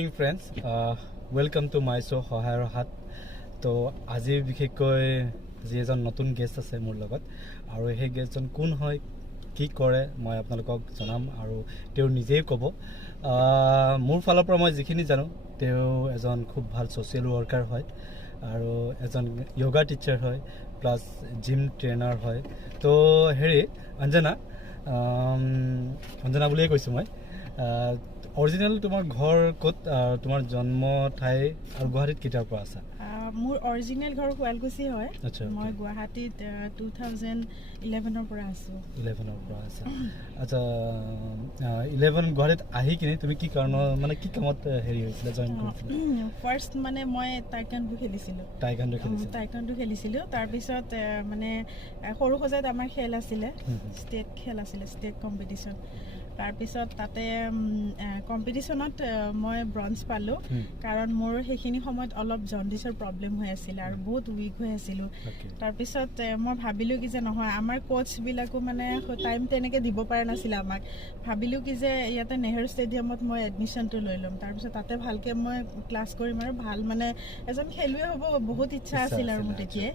Morning friends welcome to my show' সহায়ৰ হাত তো আজি বিশেষকৈ যি এজন নতুন গেষ্ট আছে মোৰ লগত আৰু সেই গেষ্টজন কোন হয় কি কৰে মই আপোনালোকক জনাম আৰু তেওঁ নিজেই ক'ব মোৰ ফালৰ পৰা মই যিখিনি জানো তেওঁ এজন খুব ভাল ছ'চিয়েল ৱৰ্কাৰ হয় আৰু এজন য়োগা টিচাৰ হয় প্লাছ জিম ট্ৰেইনাৰ হয় তো হেৰি অঞ্জনা বুলিয়ে কৈছোঁ মই অৰিজিনেল তোমাৰ ঘৰ ক'ত তোমাৰ জন্ম ঠাই আৰু গুৱাহাটীত কেতিয়াৰ পৰা আছা মোৰ অৰিজিনেল ঘৰ শুৱালকুছি হয় মই গুৱাহাটীত 2011 পৰা আছো 11 পৰা আছা আচ্ছা 11 গুৱাহাটীত আহি কিনে তুমি কি কাৰণ মানে কি কামত হেৰি হৈছিলে জয়েন কৰিছিলা ফাৰ্স্ট মানে মই টাইকাণ্ডো খেলিছিলো তাৰ পিছত মানে সৰু সজাত আমাৰ খেল আছিলে ষ্টেট কম্পিটিশন তাৰ পিছত তাতে কম্পিটিশনত মই ব্ৰঞ্জ পালো কাৰণ মোৰ সেইখিনি সময়ত অলপ জণ্ডিছৰ প্ৰব্লেম হৈ আছিল আৰু বহুত উইক হৈ আছিল তাৰ পিছত মই ভাবিলো কি যে নহয় আমাৰ কোচ বিলাকো মানে টাইম তেনেকে দিব পৰা নাছিল আমাক ভাবিলো কি যে ইয়াতে নেহেৰু ষ্টেডিয়ামত মই এডমিশনটো লৈ ল'ম তাৰ পিছত তাতে ভালকে মই ক্লাছ কৰিম আৰু ভাল মানে এজন খেলুৱৈ হ'ব বহুত ইচ্ছা আছিল আৰু মোৰ তেতিয়া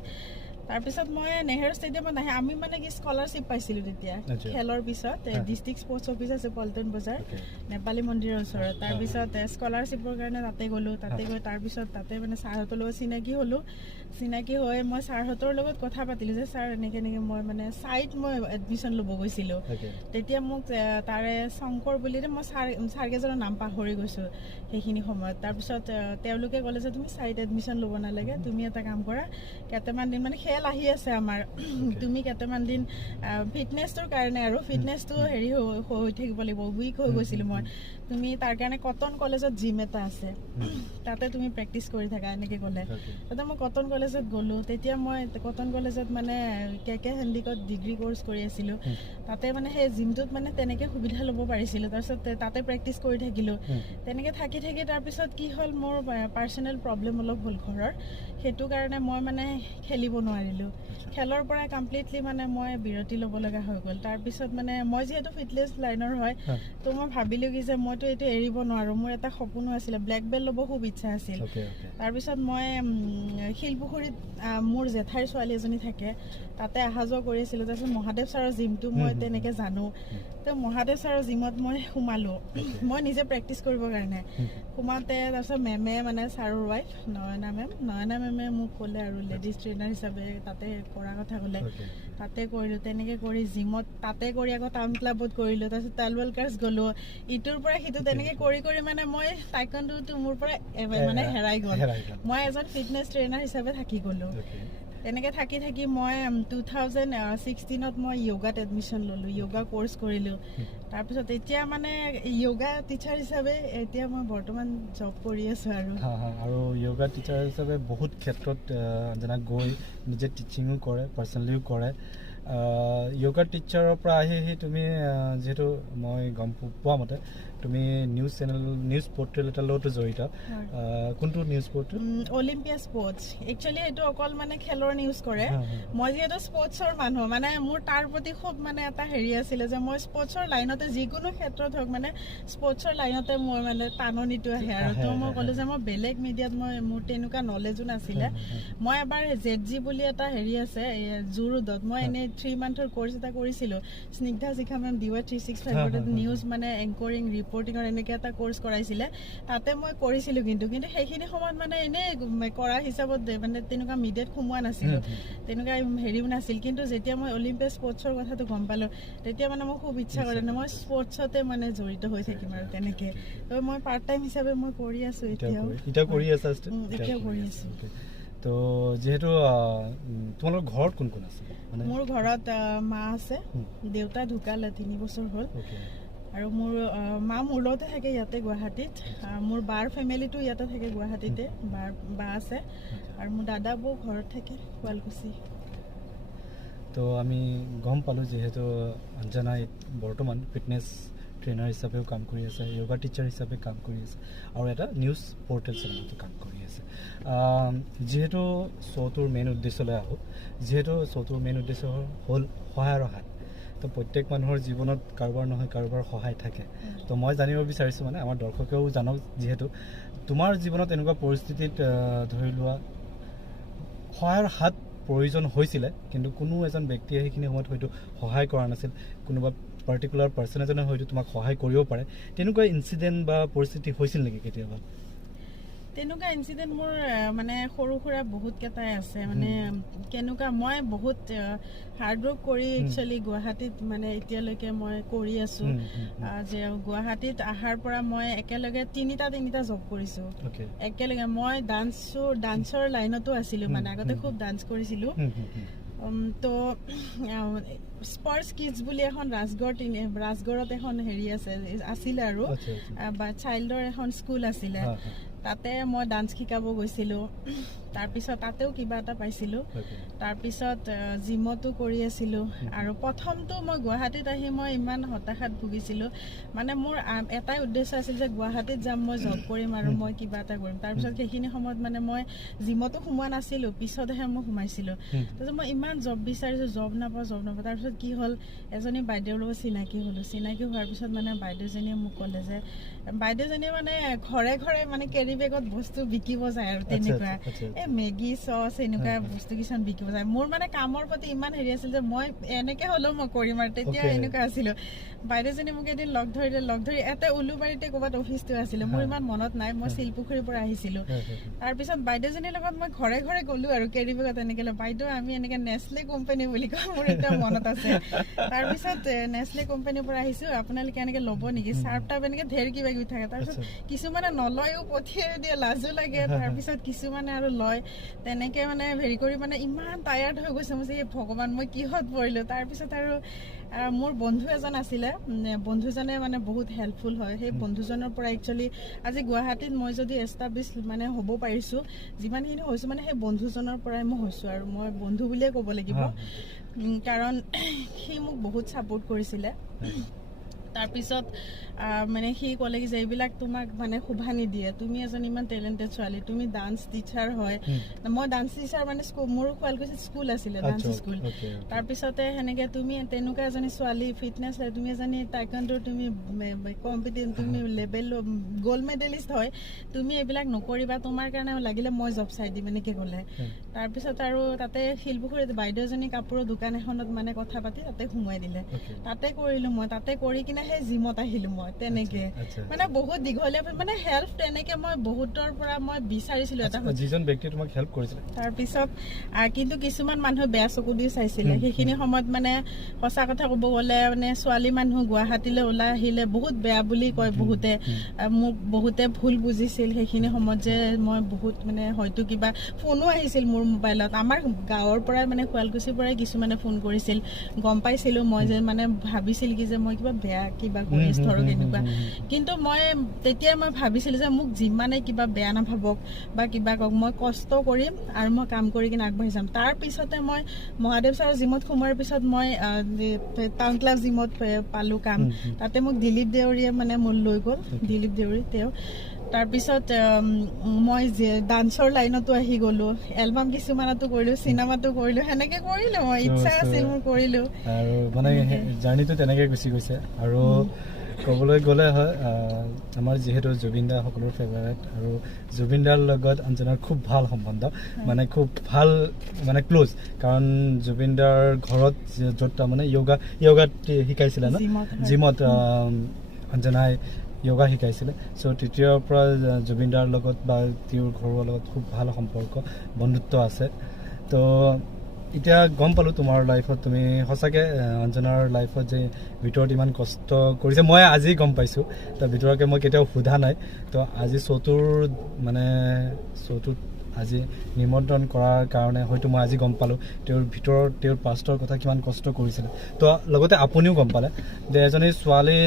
তাৰ পিছত মই নেহেৰু ষ্টেডিয়ামত আহি আমি মানে কি স্কলাৰশ্বিপ পাইছিলো তেতিয়া খেলৰ পিছত ডিষ্ট্ৰিক্ট স্পৰ্টছ অফিচ আছে পল্টন বজাৰ নেপালী মন্দিৰৰ ওচৰত তাৰ পিছত স্কলাৰশ্বিপৰ কাৰণে তাতে গ'লো তাতে গৈ তাৰ পিছত তাতে মানে ছাৰহঁতৰ লগত চিনাকি হৈ মই ছাৰহঁতৰ লগত কথা পাতিলো যে ছাৰ এনেকে মই মানে চাইট মই এডমিশ্যন ল'ব গৈছিলো তেতিয়া মোক তাৰে শংকৰ বুলি মই ছাৰ কেইজনৰ নাম পাহৰি গৈছো সেইখিনি সময়ত তাৰ পিছত তেওঁলোকে ক'লে যে তুমি চাইট এডমিশ্যন ল'ব নালাগে তুমি এটা কাম কৰা কেইটামান দিন মানে খেল আহি আছে আমাৰ তুমি কেইটামান দিন ফিটনেছটোৰ কাৰণে আৰু ফিটনেছটো হেৰি হৈ থাকিব লাগিব উইক হৈ গৈছিলো মই তুমি তাৰ কাৰণে কটন কলেজত জিম এটা আছে তাতে তুমি প্ৰেক্টিছ কৰি থাকা এনেকে ক'লে তাতে মই কটন কলেজত গ'লো তেতিয়া মই কটন কলেজত মানে কে হেণ্ডিকত ডিগ্ৰী কোৰ্চ কৰি আছিলোঁ তাতে মানে সেই জিমটোত মানে তেনেকে সুবিধা ল'ব পাৰিছিলোঁ তাৰপিছত তাতে প্ৰেক্টিছ কৰি থাকিলোঁ তেনেকে থাকি তাৰপিছত কি হ'ল মোৰ পাৰ্চনেল প্ৰব্লেম অলপ হ'ল ঘৰৰ সেইটো কাৰণে মই মানে খেলিব নোৱাৰিলোঁ খেলৰ পৰা কমপ্লিটলি মানে মই বিৰতি ল'ব লগা হৈ গ'ল তাৰপিছত মানে মই যিহেতু ফিটনেছ লাইনৰ হয় তো মই ভাবিলোঁ কি যে মইতো এইটো এৰিব নোৱাৰোঁ মোৰ এটা সপোনো আছিলে ব্লেক বেল্ট ল'ব খুব ইচ্ছা আছিল তাৰপিছত মই শিলপুখুৰীত মোৰ জেঠাইৰ ছোৱালী এজনী থাকে তাতে অহা যোৱা কৰি আছিলোঁ তাৰপিছত মহাদেৱ ছাৰৰ জিমটো মই তেনেকৈ জানো তো মহাদেৱ ছাৰৰ জিমত মই সোমালোঁ মই নিজে প্ৰেক্টিছ কৰিবৰ কাৰণে সোমাওঁতে তাৰপিছত মেমে মানে ছাৰৰ ৱাইফ নয়না মেমে মোক ক'লে আৰু লেডিজ ট্ৰেইনাৰ হিচাপে তাতে কৰা কথা ক'লে তাতে কৰিলোঁ তেনেকৈ কৰি জিমত তাতে কৰি আকৌ টাউন ক্লাবত কৰিলোঁ তাৰপিছত টালৱেলকাৰ্ছ গ'লোঁ ইটোৰ পৰা সিটো তেনেকৈ কৰি মানে মই টাইকণ্ডোটো মোৰ পৰা মানে হেৰাই গ'ল মই এজন ফিটনেছ ট্ৰেইনাৰ হিচাপে থাকি গ'লোঁ তেনেকৈ থাকি মই 2016ত মই য়োগাত এডমিশ্যন ল'লোঁ য়োগা কোৰ্চ কৰিলোঁ তাৰপিছত এতিয়া মানে য়োগা টিচাৰ হিচাপে এতিয়া মই বৰ্তমান জব কৰি আছোঁ আৰু য়োগা টিচাৰ হিচাপে বহুত ক্ষেত্ৰত যেনে গৈ নিজে টিচিঙো কৰে পাৰ্চনেলিও কৰে য়োগা টিচাৰৰ পৰা আহি তুমি যিহেতু মই গম পোৱা মতে তুমি নিউজ পৰ্টেল এটাৰ লগতো জড়িত কোনটো news portal Olympia sports actually এইটো অকল মানে খেলৰ নিউজ কৰে মই যিহেতু স্পৰ্টছৰ মানুহ মানে মোৰ তাৰ প্ৰতি খুব মানে এটা হেৰি আছিলে যে মই স্পৰ্টছৰ লাইনতে যিকোনো ক্ষেত্ৰত হওক মানে স্পৰ্টছৰ লাইনতে মোৰ মানে টাননিটো আহে আৰু তো মই ক'লোঁ যে মই বেলেগ মিডিয়াত মোৰ তেনেকুৱা নলেজো নাছিলে মই এবাৰ ZG বুলি এটা হেৰি আছে জুৰুডত মই এনেই 3 মান্থৰ কোৰ্চ এটা কৰিছিলোঁ স্নিগ্ধা শিখা মেম DY 365 নিউজ মানে এংকৰিং ৰিপৰ্টিঙৰ এনেকৈ এটা কোৰ্চ কৰাইছিলে তাতে মই কৰিছিলোঁ কিন্তু সেইখিনি সময়ত মানে এনেই কৰা হিচাপত মানে তেনেকুৱা মিডিয়াত সোমোৱা নাছিলোঁ তেনেকুৱা হেৰিও নাছিল কিন্তু যেতিয়া মই অলিম্পিয়া স্পৰ্টছৰ কথাটো গম পালোঁ তেতিয়া মানে মই খুব ইচ্ছা কৰে মই স্পৰ্টছতে মানে জড়িত হৈ থাকিম আৰু তেনেকৈ তো মই পাৰ্ট টাইম হিচাপে মই কৰি আছোঁ এতিয়াও কৰি আছোঁ তো যিহেতু তোমালোকৰ ঘৰত কোন আছে মোৰ ঘৰত মা আছে দেউতা ঢুকালে 3 বছৰ হ'ল আৰু মোৰ মা মোৰ লগতে থাকে ইয়াতে গুৱাহাটীত মোৰ বাৰ ফেমিলিটো ইয়াতে থাকে গুৱাহাটীতে বা আছে আৰু মোৰ দাদা বৌ ঘৰত থাকে শুৱালকুছি তো আমি গম পালোঁ যিহেতু অঞ্জনা বৰ্তমান ফিটনেছ ট্ৰেইনাৰ হিচাপেও কাম কৰি আছে য়োগা টিচাৰ হিচাপে কাম কৰি আছে আৰু এটা নিউজ পৰ্টেল চেনেলতো কাম কৰি আছে যিহেতু শ্ব'টোৰ মেইন উদ্দেশ্যলৈ আহোঁ যিহেতু শ্ব'টোৰ মেইন উদ্দেশ্য হ'ল সহায়ৰ হাত তো প্ৰত্যেক মানুহৰ জীৱনত কাৰোবাৰ নহয় কাৰোবাৰ সহায় থাকে তো মই জানিব বিচাৰিছোঁ মানে আমাৰ দৰ্শকেও জানক যিহেতু তোমাৰ জীৱনত এনেকুৱা পৰিস্থিতিত ধৰি লোৱা সহায়ৰ হাত প্ৰয়োজন হৈছিলে কিন্তু কোনো এজন ব্যক্তিয়ে সেইখিনি সময়ত হয়তো সহায় কৰা নাছিল কোনোবা পাৰ্টিকুলাৰ পাৰ্চন এজনে হয়তো তোমাক সহায় কৰিব পাৰে তেনেকুৱা ইনচিডেণ্ট বা পৰিস্থিতি হৈছিল নেকি কেতিয়াবা তেনেকুৱা ইনচিডেণ্ট মোৰ মানে সৰু সুৰা বহুত কেইটাই আছে মানে কেনেকুৱা মই বহুত হাৰ্ড ৱৰ্ক কৰি একচুৱেলি গুৱাহাটীত মানে এতিয়ালৈকে মই কৰি আছোঁ যে গুৱাহাটীত অহাৰ পৰা মই একেলগে তিনিটা জব কৰিছোঁ একেলগে মই ডান্সৰ লাইনতো আছিলোঁ মানে আগতে খুব ডান্স কৰিছিলোঁ তো স্পৰ্টছ কিডছ বুলি এখন ৰাজগড়ত এখন হেৰি আছিলে আৰু চাইল্ডৰ এখন স্কুল আছিলে তাতে মই ডান্স শিকাব গৈছিলোঁ তাৰপিছত তাতেও কিবা এটা পাইছিলোঁ তাৰপিছত জিমতো কৰি আছিলোঁ আৰু প্ৰথমটো মই গুৱাহাটীত আহি মই ইমান হতাশাত ভুগিছিলোঁ মানে মোৰ এটাই উদ্দেশ্য আছিল যে গুৱাহাটীত যাম মই জব কৰিম আৰু মই কিবা এটা কৰিম তাৰপিছত সেইখিনি সময়ত মানে মই জিমতো সোমোৱা নাছিলোঁ পিছতহে মই সোমাইছিলোঁ তাৰপিছত মই ইমান জব বিচাৰিছোঁ জব নাপাওঁ তাৰপিছত কি হ'ল এজনী বাইদেউৰ লগত চিনাকি হোৱাৰ পিছত মানে বাইদেউজনীয়ে মোক ক'লে যে বাইদেউজনীয়ে মানে ঘৰে ঘৰে মানে কেৰি বেগত বস্তু বিকিব যায় আৰু তেনেকুৱা এই মেগী চচ এনেকুৱা বস্তু কিছুমান বিকিব যায় মোৰ মানে কামৰ প্ৰতি ইমান হেৰি আছিল যে মই এনেকে হ'লেও মই কৰিম আৰু তেতিয়া এনেকুৱা আছিলোঁ বাইদেউজনী মোক এদিন লগ ধৰি এটা উলুবাৰীতে ক'ৰবাত অফিচটো আছিলে মোৰ ইমান মনত নাই মই শিলপুখুৰীৰ পৰা আহিছিলোঁ তাৰপিছত বাইদেউজনীৰ লগত মই ঘৰে ঘৰে গ'লোঁ আৰু কেৰি বেগত এনেকৈ বাইদেউ আমি এনেকৈ নেচলে কোম্পানী বুলি কওঁ মোৰ এতিয়া মনত আছে তাৰপিছত নেচলে কোম্পানীৰ পৰা আহিছোঁ আপোনালোকে এনেকৈ ল'ব নেকি চাৰ্ফ টাৰ্ফ এনেকৈ ঢেৰ কিবা কিবি থাকে তাৰপিছত কিছুমানে নলয়ও পঠিয়াই দিয়ে লাজো লাগে তাৰপিছত কিছুমানে আৰু লয় তেনেকৈ মানে হেৰি কৰি মানে ইমান টায়াৰ্ড হৈ গৈছে মই যে ভগৱান মই কিহত পৰিলোঁ তাৰপিছত আৰু মোৰ বন্ধু এজন আছিলে বন্ধুজনে মানে বহুত হেল্পফুল হয় সেই বন্ধুজনৰ পৰা একচুৱেলি আজি গুৱাহাটীত মই যদি এষ্টাব্লিছ মানে হ'ব পাৰিছোঁ যিমানখিনি হৈছোঁ মানে সেই বন্ধুজনৰ পৰাই মই হৈছোঁ আৰু মই বন্ধু বুলিয়ে ক'ব লাগিব কাৰণ সি মোক বহুত ছাপোৰ্ট কৰিছিলে তাৰপিছত মানে সি ক'লে যে এইবিলাক তোমাক মানে শোভা নিদিয়ে তুমি এজন ইমান টেলেণ্টেড ছোৱালী তুমি ডান্স টিচাৰ হয় মই ডান্স টিচাৰ মানে মোৰ শুৱালকুছিত স্কুল আছিলে ডান্স স্কুল তাৰপিছতে সেনেকৈ তুমি তেনেকুৱা এজনী ছোৱালী ফিটনেছ তুমি এজনী টাইকাণ্ডোৰ তুমি তুমি লেভেল গ'ল্ড মেডেলিষ্ট হয় তুমি এইবিলাক নকৰিবা তোমাৰ কাৰণে লাগিলে মই জব চাই দিম এনেকৈ ক'লে তাৰপিছত আৰু তাতে শিলপুখুৰীত বাইদেউজনী কাপোৰৰ দোকান এখনত মানে কথা পাতি তাতে সোমোৱাই দিলে তাতে কৰিলোঁ মই তাতে কৰি কিনে সেই জিমত আহিলোঁ মই তেনেকে মানে বহুত দীঘলীয়া মানে হেল্প তেনেকে মই বহুতৰ পৰা মই বিচাৰিছিলোঁ এটা যিজন ব্যক্তিয়ে তোমাক হেল্প কৰিছিলে তাৰপিছত কিন্তু কিছুমান মানুহে বেয়া চকু দি চাইছিলে সেইখিনি সময়ত মানে সঁচা কথা ক'ব গ'লে মানে ছোৱালী মানুহ গুৱাহাটীলৈ ওলাই আহিলে বহুত বেয়া বুলি কয় বহুতে মোক বহুতে ভুল বুজিছিল সেইখিনি সময়ত যে মই বহুত মানে হয়তো কিবা ফোনো আহিছিল মোৰ মোবাইলত আমাৰ গাঁৱৰ পৰাই মানে শুৱালকুছিৰ পৰাই কিছুমানে ফোন কৰিছিল গম পাইছিলোঁ মই যে মানে ভাবিছিল কি যে মই কিবা বেয়া কিবা কৰি ধৰক এনেকুৱা কিন্তু মই তেতিয়াই মই ভাবিছিলোঁ যে মোক যিমানে কিবা বেয়া নাভাবক বা কিবা কওক মই কষ্ট কৰিম আৰু মই কাম কৰি কিনে আগবাঢ়ি যাম তাৰপিছতে মই মহাদেৱ ছাৰৰ জিমত সোমোৱাৰ পিছত মই টাউন ক্লাব জিমত পালোঁ কাম তাতে মোক দিলীপ দেউৰীয়ে মানে মোৰ লৈ গ'ল দিলীপ দেউৰী তেওঁ তাৰপিছত মই ডান্সৰ লাইনতো আহি গ'লোঁ এলবাম কিছুমানতো কৰিলোঁ চিনেমাতো কৰিলোঁ সেনেকৈ কৰিলোঁ মই ইচ্ছা আছিল মোৰ কৰিলোঁ আৰু মানে জাৰ্ণিটো তেনেকৈ গুচি গৈছে আৰু ক'বলৈ গ'লে হয় আমাৰ যিহেতু জুবিন দা সকলোৰ ফেভাৰেট আৰু জুবিন দাৰ লগত অঞ্জনাৰ খুব ভাল সম্বন্ধ মানে খুব ভাল মানে ক্ল'জ কাৰণ জুবিন দাৰ ঘৰত য'ত তাৰমানে য়োগাত শিকাইছিলে ন জিমত অঞ্জনাই য়োগা শিকাইছিলে চ' তেতিয়াৰ পৰা জুবিন দাৰ লগত বা তেওঁৰ ঘৰৰ লগত খুব ভাল সম্পৰ্ক বন্ধুত্ব আছে তো এতিয়া গম পালোঁ তোমাৰ লাইফত তুমি সঁচাকৈ অঞ্জনাৰ লাইফত যে ভিতৰত ইমান কষ্ট কৰিছে মই আজি গম পাইছোঁ তো ভিতৰকৈ মই কেতিয়াও সোধা নাই তো আজি শ্ব'টোত আজি নিমন্ত্ৰণ কৰাৰ কাৰণে হয়তো মই আজি গম পালোঁ তেওঁৰ পাষ্টৰ কথা কিমান কষ্ট কৰিছিলে তো লগতে আপুনিও গম পালে যে এজনী ছোৱালী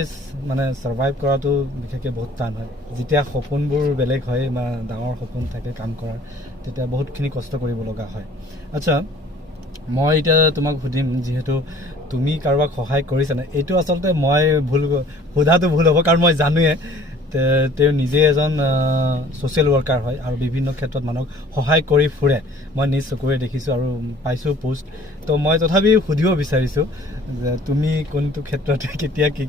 মানে ছাৰ্ভাইভ কৰাটো বিশেষকৈ বহুত টান হয় যেতিয়া সপোনবোৰ বেলেগ হয় বা ডাঙৰ সপোন থাকে কাম কৰাৰ তেতিয়া বহুতখিনি কষ্ট কৰিব লগা হয় আচ্ছা মই এতিয়া তোমাক সুধিম যিহেতু তুমি কাৰোবাক সহায় কৰিছানে এইটো আচলতে মই সোধাটো ভুল হ'ব কাৰণ মই জানোৱে তেওঁ নিজে এজন ছ'চিয়েল ৱৰ্কাৰ হয় আৰু বিভিন্ন ক্ষেত্ৰত মানুহক সহায় কৰি ফুৰে মই নিজ চকুৰে দেখিছোঁ আৰু পাইছোঁ পোষ্ট তো মই তথাপি সুধিব বিচাৰিছোঁ যে তুমি কোনটো ক্ষেত্ৰত কেতিয়া কি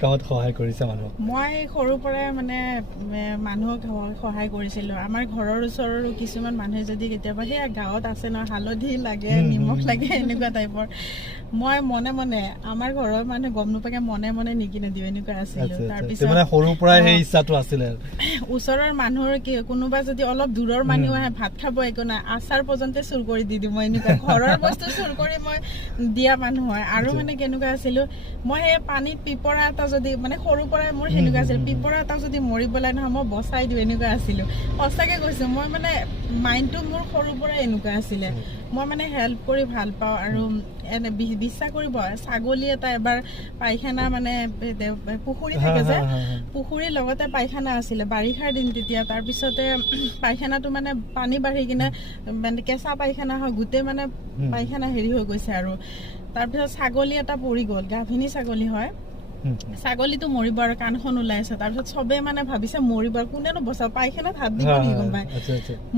কামত সহায় কৰিছা মানুহক মই সৰুৰ পৰাই মানে মানুহক সহায় কৰিছিলোঁ আমাৰ ঘৰৰ ওচৰৰো কিছুমান মানুহে যদি কেতিয়াবা সেয়া গাঁৱত আছে ন হালধি লাগে নিমখ লাগে এনেকুৱা টাইপৰ মই মনে মনে আমাৰ ঘৰৰ মানুহে গম নোপোৱাকে মনে মনে নিকিনে দিওঁ এনেকুৱা আছিলোঁ তাৰপিছত মানে সৰুৰ পৰাই সেই ইচ্ছাটো আছিলে ওচৰৰ মানুহৰ কোনোবা যদি অলপ দূৰৰ মানুহ আহে ভাত খাব একো নাই আচাৰ পৰ্যন্ত চুৰ কৰি দি দিওঁ মই এনেকুৱা ঘৰৰ বস্তু চুৰ কৰি মই দিয়া মানুহ হয় আৰু মানে কেনেকুৱা আছিলোঁ মই সেই পানীত পিপৰা এটা যদি মানে সৰুৰ পৰাই মোৰ সেনেকুৱা আছিল পিপৰা এটা যদি মৰিবলৈ নহয় মই বচাই দিওঁ এনেকুৱা আছিলোঁ সঁচাকৈ কৈছোঁ মই মানে মাইণ্ডটো মোৰ সৰুৰ পৰাই এনেকুৱা আছিলে মই মানে হেল্প কৰি ভাল পাওঁ আৰু এনে বিশ্বাস কৰিব ছাগলী এটা এবাৰ পায়খানা মানে পুখুৰী থাকে যে পুখুৰীৰ লগতে পায়খানা আছিলে বাৰিষাৰ দিন তেতিয়া তাৰপিছতে পায়খানাটো মানে পানী বাঢ়ি কিনে মানে কেঁচা পায়খানা হয় গোটেই মানে পায়খানা হেৰি হৈ গৈছে আৰু তাৰপিছত ছাগলী এটা পৰি গ'ল গাভিনী ছাগলী হয় ছাগলীটো মৰিব আৰু কাণখন ওলাই আছে তাৰপিছত চবে মানে ভাবিছে মৰিব আৰু কোনেনো বচাব পায়খানাত হাত দিব নেকি কোনোবাই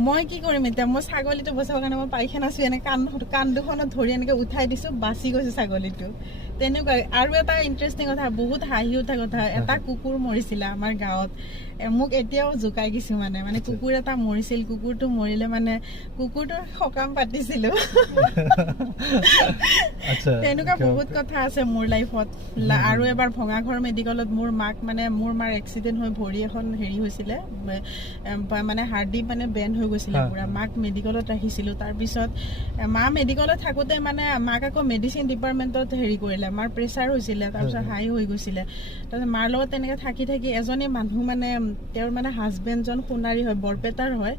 মই কি কৰিম এতিয়া মই ছাগলীটো বচাবৰ কাৰণে মই পায়খানা চুই এনেকে কাণ দুখনত ধৰি এনেকে উঠাই দিছো বাচি গৈছে ছাগলীটো তেনেকুৱা আৰু এটা ইণ্টাৰেষ্টিং কথা বহুত হাঁহি উঠা কথা এটা কুকুৰ মৰিছিলে আমাৰ গাঁৱত মোক এতিয়াও জোকাই কিছুমানে মানে কুকুৰ এটা মৰিছিল কুকুৰটো মৰিলে মানে কুকুৰটো সকাম পাতিছিলো তেনেকুৱা বহুত কথা আছে মোৰ লাইফত আৰু এবাৰ ভঙাঘৰ মেডিকেলত মোৰ মাৰ এক্সিডেণ্ট হৈ ভৰি এখন হেৰি হৈছিলে মানে হাৰ্ডি মানে বেণ্ড হৈ গৈছিলে পুৰা মাক মেডিকেলত ৰাখিছিলোঁ তাৰপিছত মা মেডিকেলত থাকোঁতে মানে মাক আকৌ মেডিচিন ডিপাৰ্টমেণ্টত হেৰি কৰিলে মাৰ প্ৰেছাৰ হৈছিলে তাৰপিছত হাই হৈ গৈছিলে তাৰপিছত মাৰ লগত তেনেকৈ থাকি এজনী মানুহ মানে তেওঁৰ মানে হাজবেণ্ডজন সোণাৰী হয় বৰপেটাৰ হয়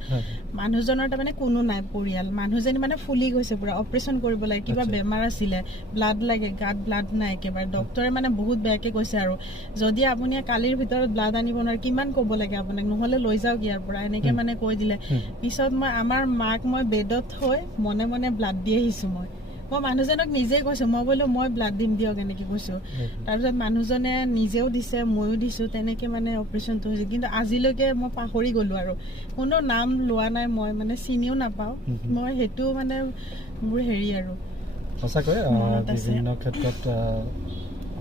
মানুহজনৰ তাৰমানে কোনো নাই পৰিয়াল মানুহজনী মানে ফুলি গৈছে পুৰা অপাৰেশ্যন কৰিব লাগে কিবা বেমাৰ আছিলে ব্লাড লাগে গাত ব্লাড নাই একেবাৰে ডক্টৰে মানে বহুত বেয়াকে কৈছে আৰু যদি আপুনি কালিৰ ভিতৰত ব্লাড আনিব নোৱাৰে কিমান ক'ব লাগে আপোনাক নহ'লে লৈ যাওক ইয়াৰ পৰা এনেকে মানে কৈ দিলে পিছত মই আমাৰ মাক মই বেডত থৈ মনে মনে ব্লাড দি আহিছোঁ মই মানুহজনক নিজে কৈছোঁ মই বোলো মই ব্লাড দিম দিয়ক এনেকে কৈছোঁ তাৰপিছত মানুহজনে নিজেও দিছে ময়ো দিছোঁ তেনেকে মানে অপাৰেশ্যনটো হৈছে কিন্তু আজিলৈকে মই পাহৰি গ'লোঁ আৰু কোনো নাম লোৱা নাই মই মানে চিনিও নাপাওঁ মই সেইটো মানে মোৰ হেৰি আৰু সঁচাকৈ বিভিন্ন ক্ষেত্ৰত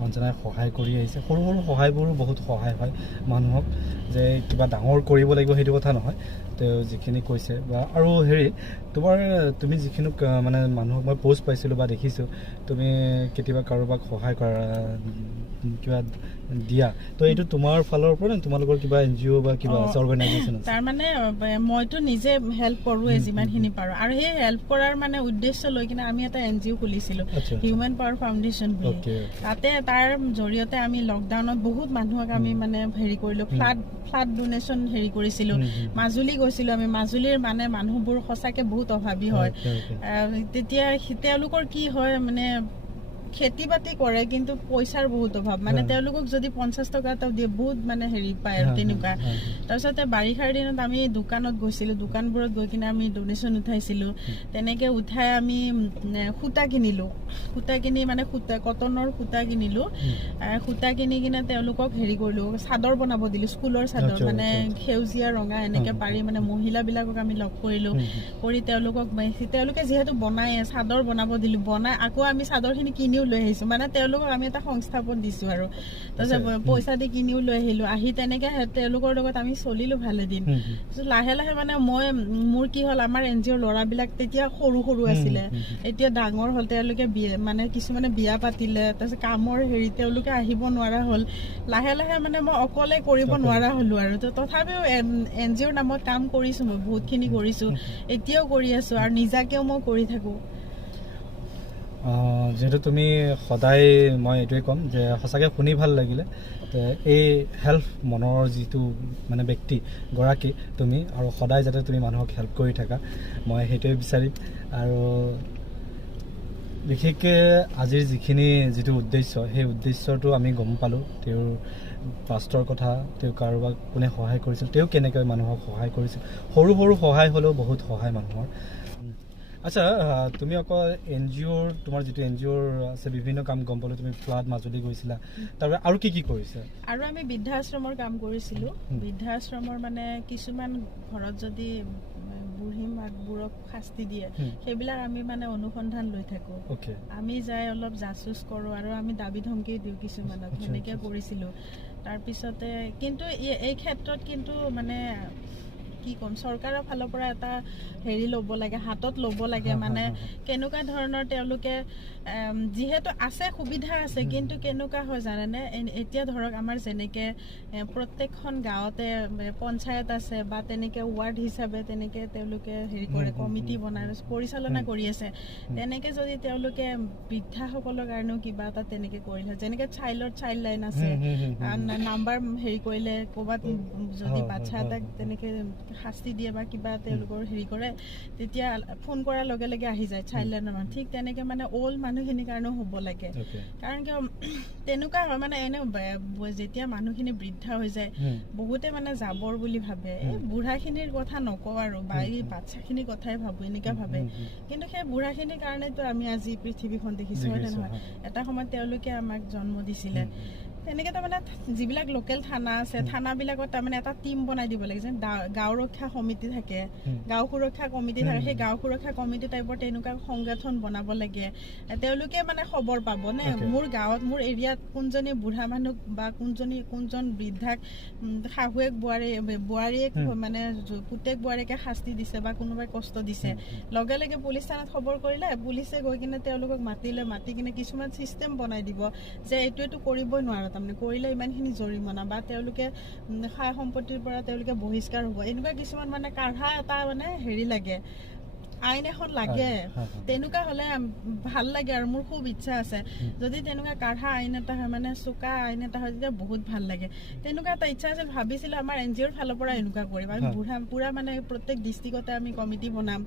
অঞ্জনাই সহায় কৰি আহিছে সৰু সৰু সহায়বোৰো বহুত সহায় হয় মানুহক যে কিবা ডাঙৰ কৰিব লাগিব সেইটো কথা নহয় তেওঁ যিখিনি কৈছে বা আৰু হেৰি তুমি যিখিনি মানে মানুহক মই পোষ্ট পাইছিলোঁ বা দেখিছোঁ তুমি কেতিয়াবা কাৰোবাক সহায় কৰা কিবা দিয়া তো এইটো তোমাৰ ফালৰ পৰা তোমালোকৰ কিবা NGO বা কিবা অৰ্গেনাইজেশ্যন আছে তাৰমানে মইতো নিজে হেল্প কৰোঁৱে যিমানখিনি পাৰোঁ আৰু সেই হেল্প কৰাৰ মানে উদ্দেশ্য লৈ কিনে আমি এটা NGO খুলিছিলোঁ হিউমেন পাৱাৰ ফাউণ্ডেশ্যন বুলি তাতে তাৰ জৰিয়তে আমি লকডাউনত বহুত মানুহক আমি মানে হেৰি কৰিলোঁ ফ্লাড ডোনেশ্যন হেৰি কৰিছিলোঁ মাজুলী গৈছিলোঁ আমি মাজুলীৰ মানে মানুহবোৰ সঁচাকৈ বহুত অভাৱী হয় তেতিয়া তেওঁলোকৰ কি হয় মানে খেতি বাতি কৰে কিন্তু পইচাৰ বহুত অভাৱ মানে তেওঁলোকক যদি 50 টকা এটা দিয়ে বহুত মানে হেৰি পায় আৰু তেনেকুৱা তাৰপিছতে বাৰিষাৰ দিনত আমি দোকানত গৈছিলোঁ দোকানবোৰত গৈ কিনে আমি ডোনেশ্যন উঠাইছিলোঁ তেনেকৈ উঠাই আমি সূতা কিনিলোঁ সূতা কিনি মানে কটনৰ সূতা কিনিলোঁ সূতা কিনি কিনে তেওঁলোকক হেৰি কৰিলোঁ চাদৰ বনাব দিলোঁ স্কুলৰ চাদৰ মানে সেউজীয়া ৰঙা এনেকৈ পাৰি মানে মহিলাবিলাকক আমি লগ কৰিলোঁ কৰি তেওঁলোকে যিহেতু বনায় চাদৰ বনাব দিলোঁ বনাই আকৌ আমি চাদৰখিনি কিনিও লৈ আহিছোঁ মানে তেওঁলোকক আমি এটা সংস্থাপন দিছোঁ আৰু তাৰপিছত পইচা দি কিনিও লৈ আহিলোঁ আহি তেনেকৈ তেওঁলোকৰ লগত আমি চলিলোঁ ভালেদিন লাহে লাহে মানে মোৰ কি হ'ল আমাৰ NGOৰ ল'ৰাবিলাক তেতিয়া সৰু আছিলে এতিয়া ডাঙৰ হ'ল তেওঁলোকে মানে কিছুমানে বিয়া পাতিলে তাৰপিছত কামৰ হেৰি তেওঁলোকে আহিব নোৱাৰা হ'ল লাহে লাহে মানে মই অকলে কৰিব নোৱাৰা হ'লোঁ আৰু তথাপিও NGOৰ নামত কাম কৰিছোঁ মই বহুতখিনি কৰিছোঁ এতিয়াও কৰি আছোঁ আৰু নিজাকেও মই কৰি থাকোঁ যিহেতু তুমি সদায় মই এইটোৱে ক'ম যে সঁচাকৈ শুনি ভাল লাগিলে এই হেল্প মনৰ যিটো মানে ব্যক্তিগৰাকী তুমি আৰু সদায় যাতে তুমি মানুহক হেল্প কৰি থাকা মই সেইটোৱে বিচাৰিম আৰু বিশেষকৈ আজিৰ যিটো উদ্দেশ্য সেই উদ্দেশ্যটো আমি গম পালোঁ তেওঁৰ পাষ্টৰ কথা তেওঁ কাৰোবাক কোনে সহায় কৰিছিল তেওঁ কেনেকৈ মানুহক সহায় কৰিছিল সৰু সহায় হ'লেও বহুত সহায় মানুহৰ আচ্ছা তুমি অকল NGOৰ তোমাৰ যিটো NGOৰ আছে বিভিন্ন কাম গম পালো তুমি ফ্লাড মাজুলী গৈছিলা তাৰ আৰু কি কৰিছা আৰু আমি বৃদ্ধাশ্ৰমৰ কাম কৰিছিলো বৃদ্ধাশ্ৰমৰ মানে কিছুমান ঘৰত যদি বুঢ়ী মাকবোৰক শাস্তি দিয়ে সেইবিলাক আমি মানে অনুসন্ধান লৈ থাকো আমি যাই অলপ জাসুস কৰো আৰু আমি দাবী ধমকি দিও কিছুমানক সেনেকে কৰিছিলো তাৰ পিছতে কিন্তু এই ক্ষেত্ৰত কিন্তু মানে কি কম চৰকাৰৰ ফালৰ পৰা এটা হেৰি ল'ব লাগে হাতত ল'ব লাগে মানে কেনেকুৱা ধৰণৰ তেওঁলোকে যিহেতু আছে সুবিধা আছে কিন্তু কেনেকুৱা হয় জানেনে এতিয়া ধৰক আমাৰ যেনেকে প্ৰত্যেকখন গাঁৱতে পঞ্চায়ত আছে বা তেনেকে ৱাৰ্ড হিচাপে তেনেকে তেওঁলোকে হেৰি কৰে কমিটি বনাই পৰিচালনা কৰি আছে তেনেকে যদি তেওঁলোকে বৃদ্ধাসকলৰ কাৰণেও কিবা এটা তেনেকে কৰিলে যেনেকে চাইল্ড লাইন আছে নাম্বাৰ হেৰি কৰিলে ক'ৰবাত যদি বাচ্চা এটাক তেনেকে শাস্তি দিয়ে বা কিবা তেওঁলোকৰ হেৰি কৰে তেতিয়া ফোন কৰাৰ লগে লগে আহি যায় চাইল্ড লাইনৰ মানুহ ঠিক তেনেকে মানে অল্ড মানুহখিনিৰ কাৰণেও হ'ব লাগে কাৰণ কিয় তেনেকুৱা হয় মানে এনে যেতিয়া মানুহখিনি বৃদ্ধা হৈ যায় বহুতে মানে যাবৰ বুলি ভাবে এই বুঢ়াখিনিৰ কথা নকওঁ আৰু বা এই বাচ্চাখিনিৰ কথাই ভাবো এনেকুৱা ভাবে কিন্তু সেই বুঢ়াখিনিৰ কাৰণেতো আমি আজি পৃথিৱীখন দেখিছো হয় নে নহয় এটা সময়ত তেওঁলোকে আমাক জন্ম দিছিলে তেনেকে তাৰমানে যিবিলাক লোকেল থানা আছে থানাবিলাকত তাৰমানে এটা টিম বনাই দিব লাগে যেন গাঁও ৰক্ষা সমিতি থাকে গাঁও সুৰক্ষা কমিটি থাকে সেই গাঁও সুৰক্ষা কমিটি টাইপৰ তেনেকুৱা সংগঠন বনাব লাগে তেওঁলোকে মানে খবৰ পাব নে মোৰ গাঁৱত মোৰ এৰিয়াত কোনজনী বুঢ়া মানুহ বা কোনজন বৃদ্ধাক শাহুৱেক বোৱাৰীয়েক মানে পুতেক বোৱাৰীকে শাস্তি দিছে বা কোনোবাই কষ্ট দিছে লগে লগে পুলিচ থানাত খবৰ কৰিলে পুলিচে গৈ কিনে তেওঁলোকক মাতি কিনে কিছুমান চিষ্টেম বনাই দিব যে এইটো কৰিবই নোৱাৰে তাৰমানে কৰিলে ইমানখিনি জৰিমনা বা তেওঁলোকে সা সম্পত্তিৰ পৰা তেওঁলোকে বহিষ্কাৰ হ'ব এনেকুৱা কিছুমান মানে কাঢ়া এটা মানে হেৰি লাগে আইন এখন লাগে তেনেকুৱা হলে ভাল লাগে আৰু মোৰ খুব ইচ্ছা আছে যদি তেনেকুৱা কাঢ়া আইন এটা হয় মানে চোকা আইন এটা হয় তেতিয়া বহুত ভাল লাগে তেনেকুৱা এটা ইচ্ছা আছিল ভাবিছিলো আমাৰ NGOৰ ফালৰ পৰা এনেকুৱা কৰিম আমি পুৰা মানে প্ৰত্যেক ডিষ্ট্ৰিক্টতে আমি কমিটি বনাম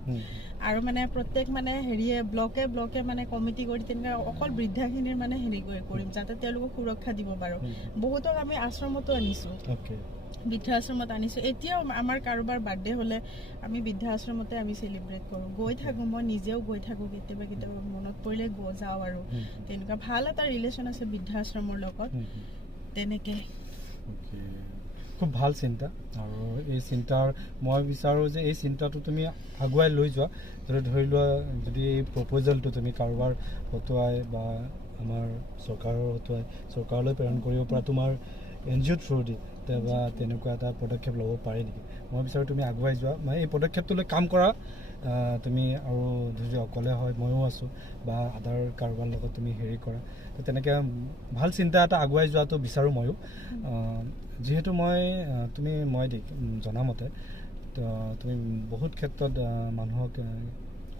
আৰু মানে প্ৰত্যেক মানে হেৰিয়ে ব্লকে মানে কমিটি কৰি তেনেকুৱা অকল বৃদ্ধাখিনিৰ মানে হেৰি কৰিম যাতে তেওঁলোকক সুৰক্ষা দিব পাৰো বহুতক আমি আশ্ৰমতো আনিছো বৃদ্ধাশ্ৰমত আনিছো এতিয়াও আমাৰ কাৰোবাৰ বাৰ্থডে হলে আমি বৃদ্ধাশ্ৰমতে আমি চেলিব্ৰেট কৰো গৈ থাকো মই নিজেও গৈ থাকো কেতিয়াবা মনত পৰিলে যাওঁ আৰু তেনেকুৱা ভাল এটা ৰিলেশ্যন আছে বৃদ্ধাশ্ৰমৰ লগত তেনেকে খুব ভাল চিন্তা আৰু এই চিন্তাৰ মই বিচাৰো যে এই চিন্তাটো তুমি আগুৱাই লৈ যোৱা যদি ধৰি লোৱা যদি এই প্ৰপ'জেলটো তুমি কাৰোবাৰ হতুৱাই বা আমাৰ চৰকাৰৰ হতুৱাই চৰকাৰলৈ প্ৰেৰণ কৰিব পৰা তোমাৰ NGO থ্ৰু দি বা তেনেকুৱা এটা পদক্ষেপ ল'ব পাৰে নেকি মই বিচাৰোঁ তুমি আগুৱাই যোৱা মানে এই পদক্ষেপটোলৈ কাম কৰা তুমি আৰু যদি অকলে হয় ময়ো আছোঁ বা আদাৰ কাৰোবাৰ লগত তুমি হেৰি কৰা তো তেনেকৈ ভাল চিন্তা এটা আগুৱাই যোৱাটো বিচাৰোঁ ময়ো যিহেতু মই জনামতে তুমি বহুত ক্ষেত্ৰত মানুহক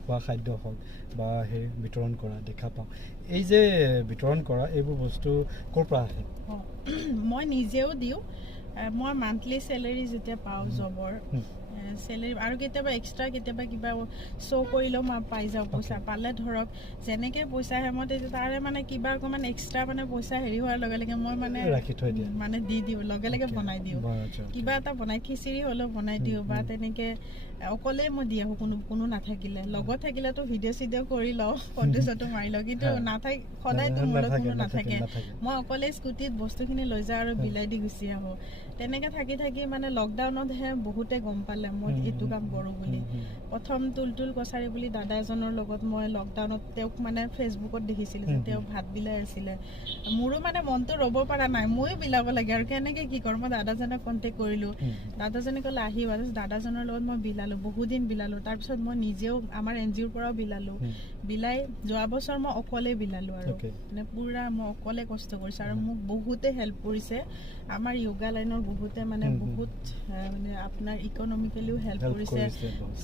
খোৱা খাদ্য হওক বা সেই বিতৰণ কৰা দেখা পাওঁ এই যে বিতৰণ কৰা এইবোৰ বস্তু ক'ৰ পৰা আহে মই নিজেও দিওঁ মই মান্থলি চেলেৰি যেতিয়া পাওঁ জবৰ চেলেৰি আৰু কেতিয়াবা এক্সট্ৰা কেতিয়াবা কিবা শ্ব' কৰিলেও মই পাই যাওঁ পইচা পালে ধৰক যেনেকে পইচা আহে মই তাৰে মানে কিবা অকণমান এক্সট্ৰা মানে পইচা হেৰি হোৱাৰ লগে লগে মই মানে ৰাখি থৈ দিওঁ মানে দি দিওঁ লগে লগে বনাই দিওঁ কিবা এটা বনাই খিচিৰি হ'লেও বনাই দিওঁ বা তেনেকে অকলে মই দি আহোঁ কোনো নাথাকিলে লগত থাকিলেতো ভিডিঅ' চিডিঅ' কৰি লওঁ ফটো চটো মাৰি লওঁ কিন্তু সদায়তো মোৰ লগত কোনো নাথাকে মই অকলে স্কুটিত বস্তুখিনি লৈ যাওঁ আৰু বিলাই দি গুচি আহোঁ তেনেকে থাকি মানে লকডাউনতহে বহুতে গম পালে মই এইটো কাম কৰোঁ বুলি প্ৰথম তুলতুল কছাৰী বুলি দাদা এজনৰ লগত মই লকডাউনত তেওঁক মানে ফেচবুকত দেখিছিলোঁ যে তেওঁ ভাত বিলাই আছিলে মোৰো মানে মনটো ৰ'ব পৰা নাই ময়ো বিলাব লাগে আৰু কেনেকে কি কৰোঁ মই দাদাজনক কণ্টেক্ট কৰিলোঁ দাদাজনে ক'লে আহিবা দাদাজনৰ লগত মই বিলালোঁ বহুদিন বিলালোঁ তাৰপিছত মই নিজেও আমাৰ NGOৰ পৰাও বিলাই যোৱা বছৰ মই অকলে বিলালোঁ আৰু মানে পুৰা মই অকলে কষ্ট কৰিছোঁ আৰু মোক বহুতে হেল্প কৰিছে আমাৰ য়োগা লাইনৰ বহুতে মানে বহুত মানে আপোনাৰ ইকনমিকেলিও হেল্প কৰিছে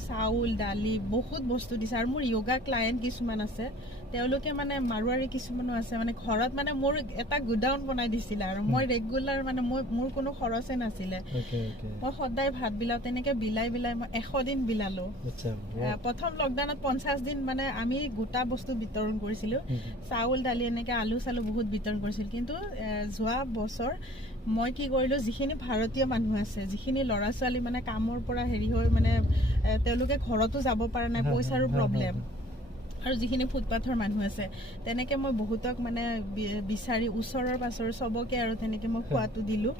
চাউল দালি বহুত বস্তু দিছে আৰু মোৰ য়োগা ক্লায়েণ্ট কিছুমান আছে তেওঁলোকে মানে মাৰোৱাৰী কিছুমানো আছে মানে ঘৰত মানে মোৰ এটা গুডাউন বনাই দিছিলে আৰু মই ৰেগুলাৰ মানে মোৰ কোনো খৰচে নাছিলে মই সদায় ভাত বিলাওঁ তেনেকে বিলাই মই 100 দিন বিলালোঁ প্ৰথম লকডাউনত 50 দিন মানে আমি গোটা বস্তু বিতৰণ কৰিছিলোঁ চাউল দালি এনেকে আলু চালু বহুত বিতৰণ কৰিছিল কিন্তু যোৱা বছৰ মই কি কৰিলোঁ, যিখিনি ভাৰতীয় মানুহ আছে, যিখিনি ল'ৰা ছোৱালী মানে কামৰ পৰা হেৰি হৈ মানে তেওঁলোকে ঘৰতো যাব পৰা নাই, পইচাৰো প্ৰব্লেম, আৰু যিখিনি ফুটপাথৰ মানুহ আছে, তেনেকে মই বহুতক মানে বিচাৰি ওচৰৰ পাছৰ চবকে আৰু তেনেকে মই খোৱাটো দিলোঁ।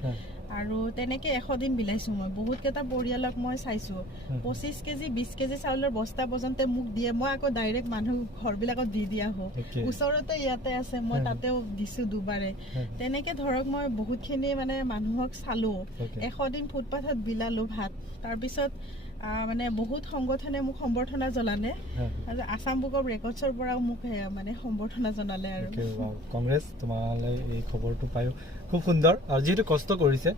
আৰু তেনেকে 100 দিন বিলাইছোঁ। মই বহুত কেইটা পৰিয়ালক মই চাইছোঁ, 25 কেজি 20 কেজি চাউলৰ বস্তা পৰ্যন্ত মোক দিয়ে, মই আকৌ ডাইৰেক্ট মানুহ ঘৰবিলাকত দি দিয়া হওঁ। ওচৰতে ইয়াতে আছে, মই তাতেও দিছোঁ দুবাৰে। তেনেকে ধৰক মই বহুতখিনি মানে মানুহক চালোঁ, 100 দিন ফুটপাথত বিলালোঁ ভাত। তাৰপিছত মানে বহুত সংগঠনে মোক সম্বৰ্ধনা জনালে, আৰু আছাম বুক অফ ৰেকৰ্ডছৰ পৰাও মোক মানে সম্বৰ্ধনা জনালে। আৰু কংগ্ৰেছ, তোমালৈ এই খবৰটো পায়ো খুব সুন্দৰ। আৰু যিহেতু কষ্ট কৰিছে,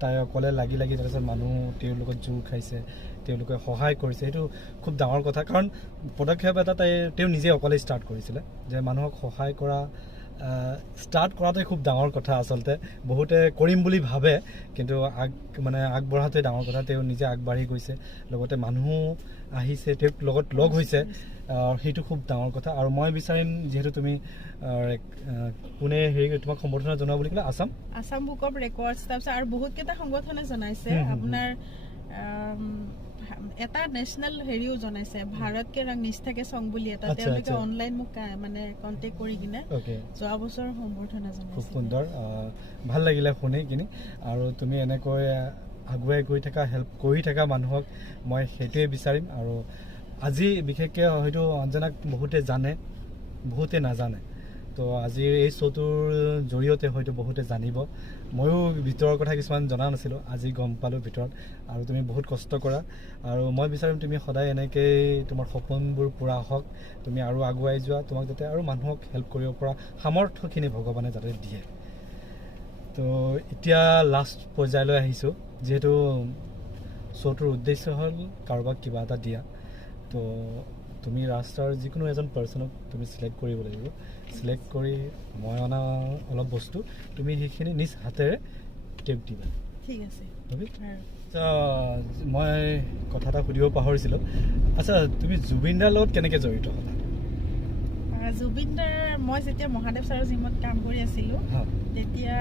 তাই অকলে লাগি তাৰপিছত মানুহ তেওঁলোকৰ জোৰ খাইছে, তেওঁলোকে সহায় কৰিছে, সেইটো খুব ডাঙৰ কথা। কাৰণ পদক্ষেপ এটা তেওঁ নিজে অকলে ষ্টাৰ্ট কৰিছিলে, যে মানুহক সহায় কৰা ষ্টাৰ্ট কৰাটোৱে খুব ডাঙৰ কথা। আচলতে বহুতে কৰিম বুলি ভাবে, কিন্তু আগবঢ়াটোৱে ডাঙৰ কথা। তেওঁ নিজে আগবাঢ়ি গৈছে, লগতে মানুহো আহিছে, তেওঁক লগত লগ হৈছে, সেইটো খুব ডাঙৰ কথা। আৰু মই বিচাৰিম, যিহেতু তুমি কোনে তোমাক সম্বৰ্ধনা জনোৱা বুলি ক'লে? আছাম বুক অফ ৰেকৰ্ডছ, তাৰপিছত আৰু বহুত কেইটা সংগঠনে জনাইছে। আপোনাৰ এটা নেশ্যনেল হেৰিও জনাইছে, ভাৰত কে ৰং নিষ্ঠাকে চং বুলি এটা, তেওঁলোকে অনলাইন মোক মানে কণ্টেক্ট কৰি কিনে যোৱা বছৰ সম্বৰ্ধনা জনাইছে। খুব সুন্দৰ, ভাল লাগিলে শুনি কিনি। আৰু তুমি এনেকৈ আগুৱাই গৈ থাকা, হেল্প কৰি থাকা মানুহক, মই সেইটোৱে বিচাৰিম। আৰু আজি বিশেষকৈ হয়তো অঞ্জনাক বহুতে জানে, বহুতে নাজানে, তো আজিৰ এই শ্ব'টোৰ জৰিয়তে হয়তো বহুতে জানিব। ময়ো ভিতৰৰ কথা কিছুমান জনা নাছিলোঁ, আজি গম পালোঁ ভিতৰত। আৰু তুমি বহুত কষ্ট কৰা, আৰু মই বিচাৰিম তুমি সদায় এনেকৈ তোমাৰ সপোনবোৰ পূৰা হওক, তুমি আৰু আগুৱাই যোৱা, তোমাক যাতে আৰু মানুহক হেল্প কৰিব পৰা সামৰ্থ্যখিনি ভগৱানে যাতে দিয়ে। তো এতিয়া লাষ্ট পৰ্যায়লৈ আহিছোঁ, যিহেতু শ্ব'টোৰ উদ্দেশ্য হ'ল কাৰোবাক কিবা এটা দিয়া। তো তুমি ৰাস্তাৰ যিকোনো এজন পাৰ্চনক তুমি চিলেক্ট কৰিব লাগিব। চিলেক্ট কৰি মই অনা অলপ বস্তু, তুমি সেইখিনি নিজ হাতেৰে টেপ দিবা। ঠিক আছে। মই কথা এটা সুধিব পাহৰিছিলোঁ। আচ্ছা, তুমি জুবিন দাৰ লগত কেনেকৈ জড়িত হ'লা? জুবিন দাৰ, মই যেতিয়া মহাদেৱ ছাৰৰ জিমত কাম কৰি আছিলোঁ, তেতিয়া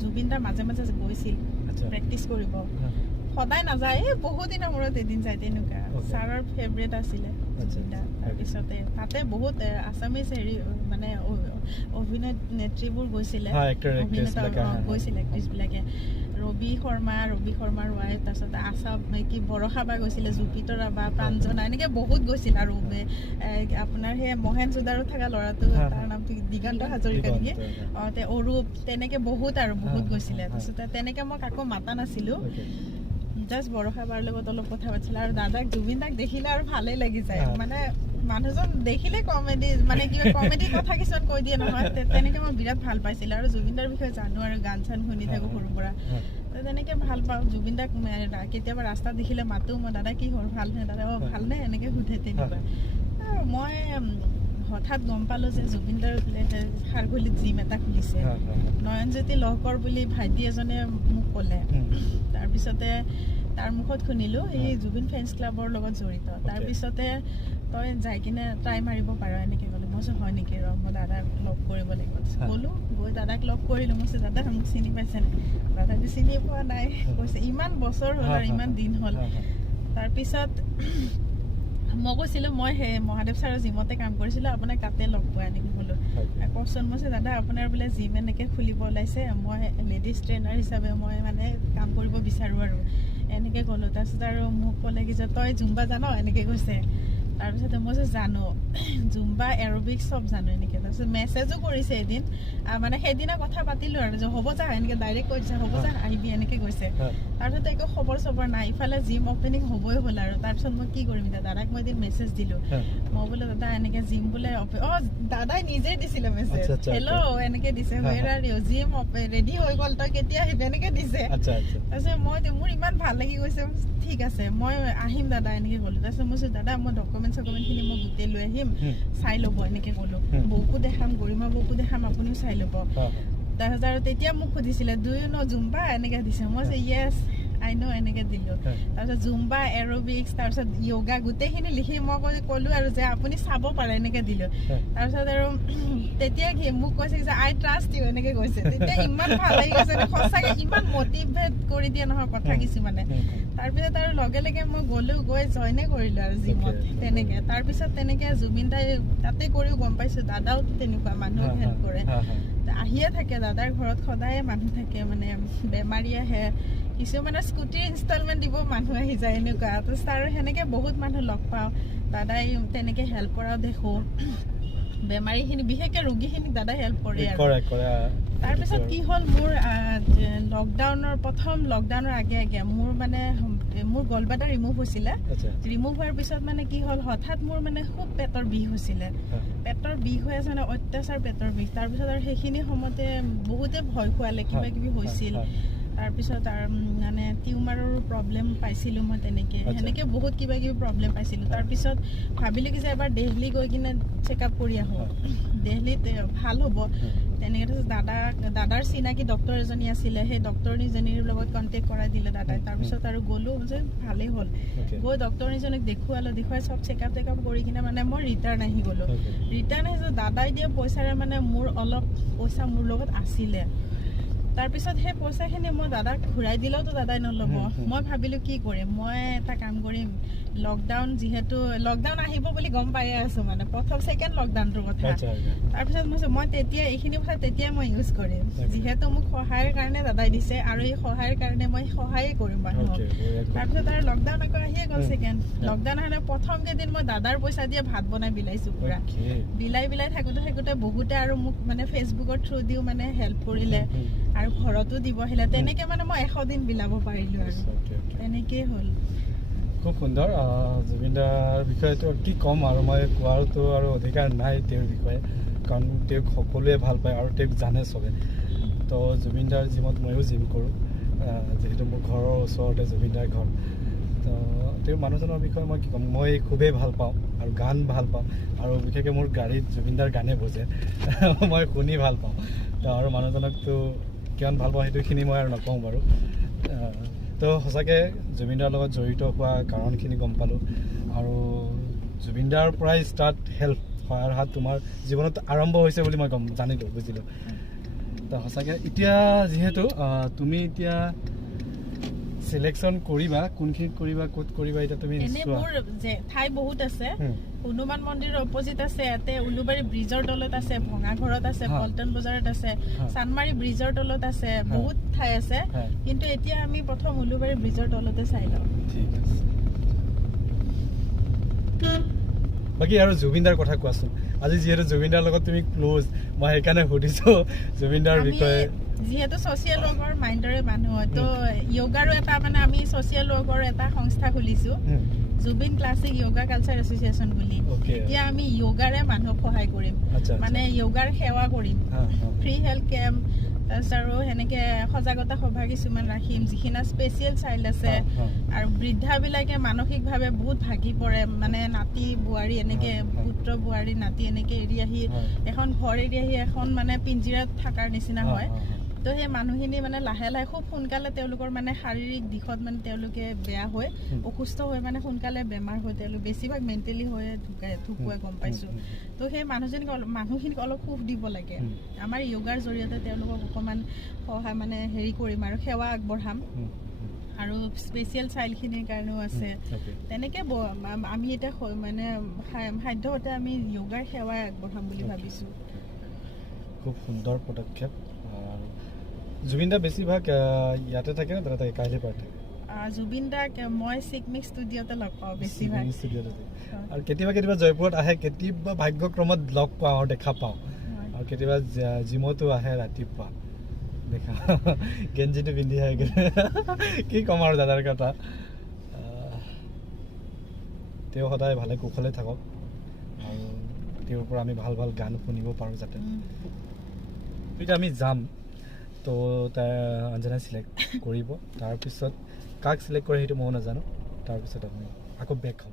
জুবিন দাৰ মাজে মাজে গৈছিল প্ৰেক্টিচ কৰিব। সদায় নাযায়, বহুত দিনৰ মূৰত এদিন যায়, তেনেকুৱা। ছাৰৰ ফেভৰেট আছিলে জুবিন দা। তাৰপিছতে তাতে বহুত আছামিজ হেৰি মানে অভিনেত্ৰীবোৰ গৈছিলে, গৈছিলে এক্ট্ৰেছবিলাকে। ৰবি শৰ্মাৰ ৱাইফ, তাৰপিছত বৰষা বা গৈছিলে, জুপিতৰা বা প্ৰাঞ্জনা, এনেকৈ বহুত গৈছিল। আৰু আপোনাৰ সেই মহেন চুদাৰত থকা ল'ৰাটো, তাৰ নামটো দিগন্ত হাজৰিকা নেকি, অৰূপ, তেনেকৈ বহুত আৰু বহুত গৈছিলে। তাৰপিছতে তেনেকৈ মই কাকো মাতা নাছিলোঁ, জাষ্ট বৰষা বাৰ লগত অলপ কথা পাতিছিলে। আৰু দাদাক, জুবিন দাক দেখিলে আৰু ভালেই লাগি যায়, মানে মানুহজন দেখিলে কমেডি, মানে কিবা কমেডি কথা কিছুমান কৈ দিয়ে নহয়, তেনেকে মই বিৰাট ভাল পাইছিলোঁ। আৰু জুবিন দাৰ বিষয়ে জানো, আৰু গান চান শুনি থাকোঁ সৰুৰ পৰা, তেনেকে ভাল পাওঁ। জুবিন দাক কেতিয়াবা ৰাস্তাত দেখিলে মাতো, মই দাদা কি হ'ল, ভালনে? দাদা ভালনে? এনেকে সোধে, তেনেকুৱা। আৰু মই হঠাৎ গম পালোঁ যে জুবিন দাৰ খাৰঘুলিত জিম এটা খুলিছে, নয়নজ্যোতি লহকৰ বুলি ভাইটি এজনে মোক ক'লে। তাৰপিছতে তাৰ মুখত শুনিলোঁ এই জুবিন ফেন্স ক্লাবৰ লগত জড়িত। তাৰপিছতে তই যাই কিনে ট্ৰাই মাৰিব পাৰ, এনেকৈ ক'লে। মই কৈছোঁ হয় নেকি, মই দাদাক লগ কৰিব লাগিব। গ'লোঁ, গৈ দাদাক লগ কৰিলোঁ। মই কৈছোঁ দাদা মোক চিনি পাইছে নে? দাদাক চিনি পোৱা নাই, কৈছে ইমান বছৰ হ'ল আৰু ইমান দিন হ'ল। তাৰপিছত মই কৈছিলোঁ মই সেই মহাদেৱ ছাৰৰ জিমতে কাম কৰিছিলোঁ, আপোনাক তাতে লগ পোৱা, এনেকৈ ক'লোঁ। কওকচোন। মই কৈছোঁ দাদা আপোনাৰ বোলে জিম এনেকৈ খুলিব ওলাইছে, মই লেডিজ ট্ৰেইনাৰ হিচাপে মই মানে কাম কৰিব বিচাৰোঁ আৰু, এনেকৈ ক'লোঁ। তাৰপিছত আৰু মোক ক'লে কি যে তই জুম্বা জান? এনেকৈ কৈছে। তাৰপিছতে মই যে জানো, জুম্বা এৰবিক চব জানো, এনেকৈ। তাৰপিছত মেছেজো কৰিছে এদিন, মানে সেইদিনা কথা পাতিলোঁ আৰু যে হ'ব যা, এনেকৈ ডাইৰেক্ট কৈ দিছে হ'ব যা আহিবি, এনেকৈ কৈছে। তাৰপিছত একো খবৰ চবৰ নাই, ইফালে জিম অপেনিং হ'বই হ'ল আৰু। তাৰপিছত মই কি কৰিম এতিয়া, দাদাক মই এদিন মেছেজ দিলোঁ, মই বোলে দাদা এনেকৈ জিম বোলে, দাদাই নিজেই দিছিলে মেছেজ, হেল্ল' এনেকৈ দিছে, জিম ৰেডি হৈ গ'ল, তই কেতিয়া আহিবি, এনেকৈ দিছে। তাৰপিছত মোৰ ইমান ভাল লাগি গৈছে, ঠিক আছে মই আহিম দাদা, এনেকৈ ক'লোঁ। তাৰপিছত মই কৈছোঁ দাদা মই ডকুমেণ্টখিনি মই গোটেই লৈ আহিম, চাই ল'ব, এনেকৈ ক'লোঁ। বৌকো দেখাম, গৰিমা বৌকো দেখাম, আপুনিও চাই ল'ব। তাৰপিছত আৰু তেতিয়া মোক সুধিছিলে ডু ইউ ন' জুম্বা, এনেকৈ দিছে। মই কৈছোঁ য়েছ আই নো এনেকে দিলো তাৰপিছত জুম্বা এৰবিক্স তাৰপিছত য়োগা গোটেইখিনি লিখি মই ক'লো আৰু যে আপুনি চাব পাৰে এনেকে দিলো তাৰপিছত আৰু তেতিয়া মোক কৈছে যে আই ট্ৰাষ্ট ইউ এনেকে কৈছে তেতিয়া ইমান ভাল লাগি গৈছে সঁচাকে ইমান মটিভেট কৰি দিয়ে নহয় কথা কিছুমানে তাৰপিছত আৰু লগে লগে মই গ'লো গৈ জইনে কৰিলো আৰু জিমত তেনেকে তাৰপিছত তেনেকে জুবিন দাই তাতে কৰিও গম পাইছো দাদাও তেনেকুৱা মানুহক হেল্প কৰে আহিয়ে থাকে দাদাৰ ঘৰত সদায় মানুহ থাকে মানে বেমাৰী আহে কিছুমানৰ স্কুটিৰ ইনষ্টলমেণ্ট দিব মানুহ আহি যায় এনেকুৱা তাৰপিছত আৰু সেনেকে বহুত মানুহ লগ পাওঁ দাদাই তেনেকে হেল্প কৰাও দেখো বেমাৰীখিনি বিশেষকে ৰোগীখিনিক দাদাই হেল্প কৰে তাৰপিছত কি হ'ল মোৰ লকডাউনৰ প্ৰথম লকডাউনৰ আগে মোৰ মানে মোৰ গলব্লাডাৰ ৰিমুভ হৈছিলে ৰিমুভ হোৱাৰ পিছত মানে কি হ'ল হঠাৎ মোৰ মানে খুব পেটৰ বিষ হৈছিলে পেটৰ বিষ হৈ আছে মানে অত্যাচাৰ পেটৰ বিষ তাৰপিছত আৰু সেইখিনি সময়তে বহুতে ভয় খোৱালে কিবা কিবি হৈছিল তাৰপিছত মানে টিউমাৰৰো প্ৰব্লেম পাইছিলোঁ মই সেনেকে বহুত কিবা কিবি প্ৰব্লেম পাইছিলোঁ তাৰপিছত ভাবিলোঁ কি যে এবাৰ দেলহি গৈ কিনে চেকআপ কৰি আহোঁ দেলহিত ভাল হ'ব তেনেকৈ দাদাৰ চিনাকি ডক্টৰ এজনী আছিলে সেই ডক্টৰনীজনীৰ লগত কণ্টেক্ট কৰাই দিলে দাদাই তাৰপিছত আৰু গ'লো যে ভালেই হ'ল গৈ ডক্টৰনীজনীক দেখুৱাই চব চেকআপ কৰি কিনে মানে মই ৰিটাৰ্ণ আহি গ'লোঁ ৰিটাৰ্ণ আহিছোঁ দাদাই দিয়া পইচাৰে মানে মোৰ অলপ পইচা মোৰ লগত আছিলে তাৰপিছত সেই পইচাখিনি মই দাদাক ঘূৰাই দিলেওতো দাদাই নল'ব মই ভাবিলোঁ কি কৰিম মই এটা কাম কৰিম লকডাউন যিহেতু লকডাউন আহিব বুলি গম পায়ে আছো মানে প্ৰথম ছেকেণ্ড লকডাউনটোৰ কথা তাৰপিছত মই তেতিয়া এইখিনি কথা তেতিয়াই মই ইউজ কৰিম যিহেতু মোক সহায়ৰ কাৰণে দাদাই দিছে আৰু এই সহায়ৰ কাৰণে মই সহায়ে কৰিম মানুহক তাৰপিছত আৰু লকডাউন আকৌ আহিয়ে গ'ল ছেকেণ্ড লকডাউন আহিলে প্ৰথম কেইদিন মই দাদাৰ পইচা দিয়ে ভাত বনাই বিলাইছোঁ পুৰা বিলাই থাকোঁতে বহুতে আৰু মোক মানে ফেচবুকৰ থ্ৰু দিও মানে হেল্প কৰিলে আৰু ঘৰতো দিব আহিলে তেনেকে মানে মই 100 দিন বিলাব পাৰিলো আৰু তেনেকেই হ'ল খুব সুন্দৰ জুবিন দাৰ বিষয়েতো কি ক'ম আৰু মই কোৱাৰতো আৰু অধিকাৰ নাই তেওঁৰ বিষয়ে কাৰণ তেওঁক সকলোৱে ভাল পায় আৰু তেওঁক জানে চবে তো জুবিন দাৰ জিমত ময়ো জিম কৰোঁ যিহেতু মোৰ ঘৰৰ ওচৰতে জুবিন দাৰ ঘৰ তো তেওঁৰ মানুহজনৰ বিষয়ে মই কি ক'ম মই খুবেই ভাল পাওঁ আৰু গান ভাল পাওঁ আৰু বিশেষকৈ মোৰ গাড়ীত জুবিন দাৰ গানে বজে মই শুনি ভাল পাওঁ তো আৰু মানুহজনকতো কিমান ভাল পাওঁ সেইটোখিনি মই আৰু নকওঁ বাৰু তো সঁচাকৈ জুবিন দাৰ লগত জড়িত হোৱা কাৰণখিনি গম পালোঁ আৰু জুবিন দাৰ পৰাই ষ্টাৰ্ট হেল্প সহায়ৰ হাত তোমাৰ জীৱনত আৰম্ভ হৈছে বুলি মই জানিলোঁ বুজিলোঁ তো সঁচাকৈ এতিয়া যিহেতু তুমি এতিয়া সিলেকশন কৰিবা কোনখিনিত কৰিবা ক'ত কৰিবা এটা তুমি এনে মোৰ ঠাই বহুত আছে হনুমান মন্দিৰৰ অপজিট আছে ইয়াতে উলুবাৰী ব্ৰিজৰ তলত আছে ভঙাঘৰত আছে পল্টন বজাৰত আছে চানমাৰী ব্ৰিজৰ তলত আছে বহুত ঠাই আছে কিন্তু এতিয়া আমি প্ৰথম উলুবাৰী ব্ৰিজৰ তলতে চাই লওঁ ঠিক আছে বাকি আৰু জুবিনদাৰ কথা কোৱাচোন আজি যিহেতু জুবিনদাৰ লগত তুমি ক্লোজ মই সেইকাৰণে সুধিছো জুবিনদাৰ বিষয়ে যিহেতু সোশিয়াল ৱৰ্কৰ মাইণ্ডৰে মানুহ হয় তো য়োগাৰো এটা মানে আমি সোশিয়াল ৱৰ্কৰ এটা সংস্থা খুলিছো Zubeen classic yoga culture association বুলি এতিয়া আমি য়োগাৰে মানুহক সহায় কৰিম মানে য়োগাৰ সেৱা কৰিম ফ্ৰী হেল্থ কেম্প তাৰপিছত আৰু সেনেকে সজাগতা সভা কিছুমান ৰাখিম যিখিনি স্পেচিয়েল চাইল্ড আছে আৰু বৃদ্ধাবিলাকে মানসিকভাৱে বহুত ভাগি পৰে মানে নাতি বোৱাৰী এনেকে পুত্ৰ বোৱাৰী নাতি এনেকে এৰি আহি এখন ঘৰ এৰি আহি এখন মানে পিঞ্জিৰাত থকাৰ নিচিনা হয় তো সেই মানুহখিনি মানে লাহে লাহে খুব সোনকালে তেওঁলোকৰ মানে শাৰীৰিক দিশত মানে তেওঁলোকে বেয়া হৈ অসুস্থ হৈ মানে সোনকালে বেমাৰ হৈ তেওঁলোক বেছিভাগ মেণ্টেলি হৈ ঢুকুৱাই গম পাইছোঁ তো সেই মানুহখিনিক অলপ সুখ দিব লাগে আমাৰ য়োগাৰ জৰিয়তে তেওঁলোকক অকণমান সহায় মানে হেৰি কৰিম আৰু সেৱা আগবঢ়াম আৰু স্পেচিয়েল চাইল্ডখিনিৰ কাৰণেও আছে তেনেকৈ আমি এতিয়া মানে সাধ্যমতে আমি য়োগাৰ সেৱাই আগবঢ়াম বুলি ভাবিছোঁ খুব সুন্দৰ পদক্ষেপ জুবিন দা বেছিভাগ ইয়াতে থাকে নে তাতে থাকে কাইলৈ পাৰ থাকে জুবিন দাক মই চিকমিক ষ্টুডিঅ'তে লগ পাওঁ বেছিভাগ আৰু কেতিয়াবা জয়পুৰত আহে কেতিয়াবা ভাগ্যক্ৰমত লগ পাওঁ আৰু দেখা পাওঁ আৰু কেতিয়াবা জিমতো আহে ৰাতিপুৱা দেখা গেঞ্জিটো পিন্ধি আহে কি ক'ম আৰু দাদাৰ কথা তেওঁ সদায় ভালে কুশলে থাকক আৰু তেওঁৰ পৰা আমি ভাল ভাল গান শুনিব পাৰোঁ যাতে এতিয়া আমি যাম তো তাৰ অঞ্জনাই চিলেক্ট কৰিব তাৰপিছত কাক চিলেক্ট কৰে সেইটো ময়ো নাজানো তাৰপিছত আমি আকৌ বেক খাম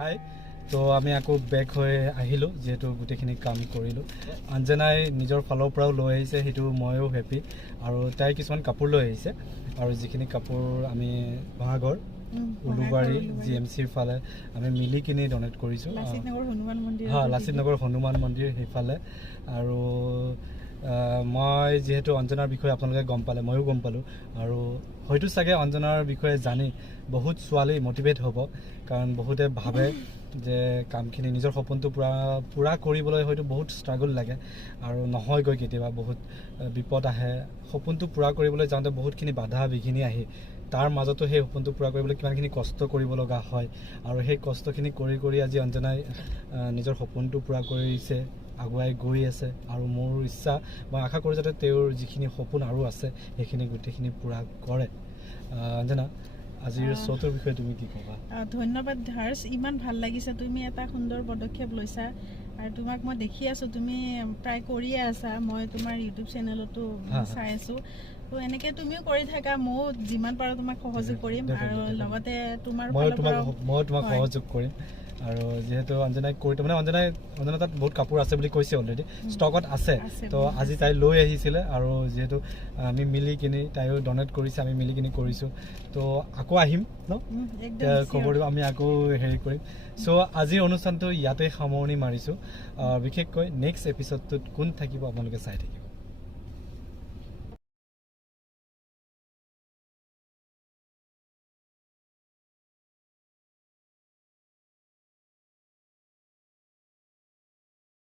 হাই তো আমি আকৌ বেক হৈ আহিলোঁ যিহেতু গোটেইখিনি কাম কৰিলোঁ অঞ্জনাই নিজৰ ফালৰ পৰাও লৈ আহিছে সেইটো ময়ো হেপী আৰু তাই কিছুমান কাপোৰ লৈ আহিছে আৰু যিখিনি কাপোৰ আমি ভাঙাগড় উলুবাৰী GMCৰ ফালে আমি মিলি কিনি ডনেট কৰিছোঁ লাচিত নগৰ হনুমান মন্দিৰ সেইফালে আৰু মই যিহেতু অঞ্জনাৰ বিষয়ে আপোনালোকে গম পালে ময়ো গম পালোঁ আৰু হয়তো চাগে অঞ্জনাৰ বিষয়ে জানি বহুত ছোৱালী মটিভেট হ'ব কাৰণ বহুতে ভাবে যে কামখিনি নিজৰ সপোনটো পূৰা কৰিবলৈ হয়তো বহুত ষ্ট্ৰাগল লাগে আৰু নহয়গৈ কেতিয়াবা বহুত বিপদ আহে সপোনটো পূৰা কৰিবলৈ যাওঁতে বহুতখিনি বাধা বিঘিনি আহি তাৰ মাজতো সেই সপোনটো পূৰা কৰিবলৈ কিমানখিনি কষ্ট কৰিব লগা হয় আৰু সেই কষ্টখিনি কৰি কৰি আজি অঞ্জনাই নিজৰ সপোনটো পূৰা কৰিছে আগুৱাই গৈ আছে আৰু মোৰ ইচ্ছা মই আশা কৰোঁ যাতে তেওঁৰ যিখিনি সপোন আৰু আছে সেইখিনি গোটেইখিনি পূৰা কৰে অঞ্জনা আজিৰ শ্ব'টোৰ বিষয়ে তুমি কি ক'বা ধন্যবাদ হৰ্ষ ইমান ভাল লাগিছে তুমি এটা সুন্দৰ পদক্ষেপ লৈছা আৰু তোমাক মই দেখি আছোঁ তুমি প্ৰায় কৰিয়ে আছা মই তোমাৰ ইউটিউব চেনেলতো চাই আছোঁ তো এনেকে তুমিও কৰি থাকা ময়ো যিমান পাৰোঁ তোমাক সহযোগ কৰিম আৰু লগতে মই তোমাক সহযোগ কৰিম আৰু যিহেতু অঞ্জনাই কৰি মানে অঞ্জনা তাত বহুত কাপোৰ আছে বুলি কৈছে অলৰেডি ষ্টকত আছে তো আজি তাই লৈ আহিছিলে আৰু যিহেতু আমি মিলি কিনি তাইও ডনেট কৰিছে আমি মিলি কিনি কৰিছোঁ তো আকৌ আহিম ন খবৰ দিব আমি আকৌ হেৰি কৰিম চ' আজিৰ অনুষ্ঠানটো ইয়াতে সামৰণি মাৰিছোঁ বিশেষকৈ নেক্সট এপিছডটোত কোন থাকিব আপোনালোকে চাই থাকিব